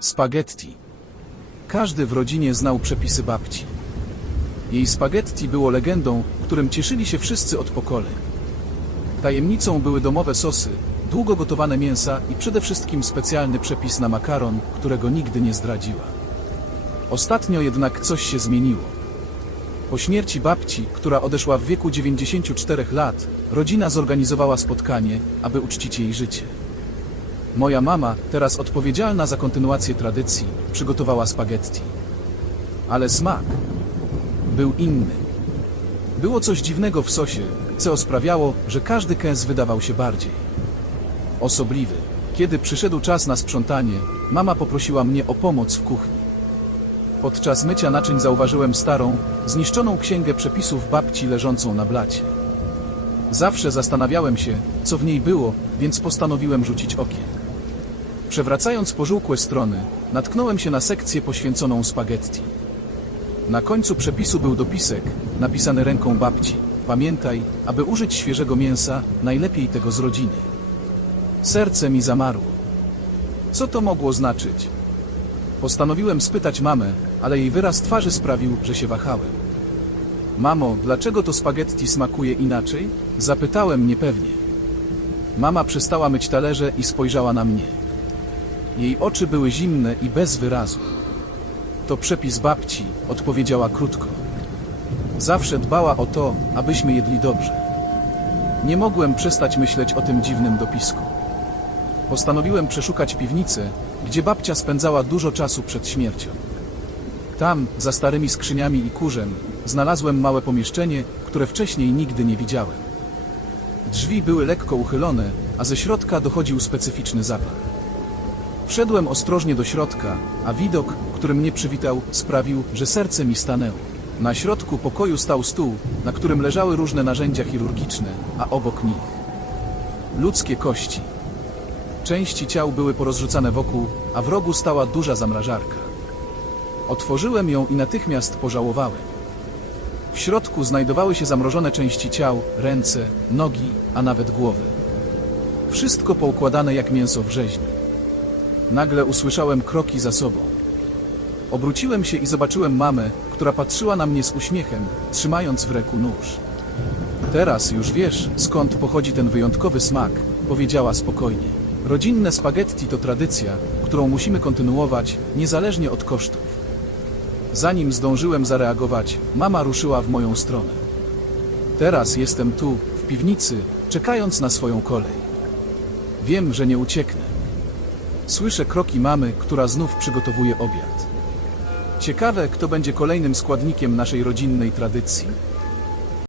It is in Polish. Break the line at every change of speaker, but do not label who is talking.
Spaghetti. Każdy w rodzinie znał przepisy babci. Jej spaghetti było legendą, którym cieszyli się wszyscy od pokoleń. Tajemnicą były domowe sosy, długo gotowane mięsa i przede wszystkim specjalny przepis na makaron, którego nigdy nie zdradziła. Ostatnio jednak coś się zmieniło. Po śmierci babci, która odeszła w wieku 94 lat, rodzina zorganizowała spotkanie, aby uczcić jej życie. Moja mama, teraz odpowiedzialna za kontynuację tradycji, przygotowała spaghetti. Ale smak był inny. Było coś dziwnego w sosie, co sprawiało, że każdy kęs wydawał się bardziej osobliwy. Kiedy przyszedł czas na sprzątanie, mama poprosiła mnie o pomoc w kuchni. Podczas mycia naczyń zauważyłem starą, zniszczoną księgę przepisów babci leżącą na blacie. Zawsze zastanawiałem się, co w niej było, więc postanowiłem rzucić okiem. Przewracając pożółkłe strony, natknąłem się na sekcję poświęconą spaghetti. Na końcu przepisu był dopisek, napisany ręką babci. Pamiętaj, aby użyć świeżego mięsa, najlepiej tego z rodziny. Serce mi zamarło. Co to mogło znaczyć? Postanowiłem spytać mamę, ale jej wyraz twarzy sprawił, że się wahałem. Mamo, dlaczego to spaghetti smakuje inaczej? Zapytałem niepewnie. Mama przestała myć talerze i spojrzała na mnie. Jej oczy były zimne i bez wyrazu. To przepis babci, odpowiedziała krótko. Zawsze dbała o to, abyśmy jedli dobrze. Nie mogłem przestać myśleć o tym dziwnym dopisku. Postanowiłem przeszukać piwnicę, gdzie babcia spędzała dużo czasu przed śmiercią. Tam, za starymi skrzyniami i kurzem, znalazłem małe pomieszczenie, które wcześniej nigdy nie widziałem. Drzwi były lekko uchylone, a ze środka dochodził specyficzny zapach. Wszedłem ostrożnie do środka, a widok, który mnie przywitał, sprawił, że serce mi stanęło. Na środku pokoju stał stół, na którym leżały różne narzędzia chirurgiczne, a obok nich ludzkie kości. Części ciał były porozrzucane wokół, a w rogu stała duża zamrażarka. Otworzyłem ją i natychmiast pożałowałem. W środku znajdowały się zamrożone części ciał, ręce, nogi, a nawet głowy. Wszystko poukładane jak mięso w rzeźni. Nagle usłyszałem kroki za sobą. Obróciłem się i zobaczyłem mamę, która patrzyła na mnie z uśmiechem, trzymając w ręku nóż. Teraz już wiesz, skąd pochodzi ten wyjątkowy smak, powiedziała spokojnie. Rodzinne spaghetti to tradycja, którą musimy kontynuować, niezależnie od kosztów. Zanim zdążyłem zareagować, mama ruszyła w moją stronę. Teraz jestem tu, w piwnicy, czekając na swoją kolej. Wiem, że nie ucieknę. Słyszę kroki mamy, która znów przygotowuje obiad. Ciekawe, kto będzie kolejnym składnikiem naszej rodzinnej tradycji.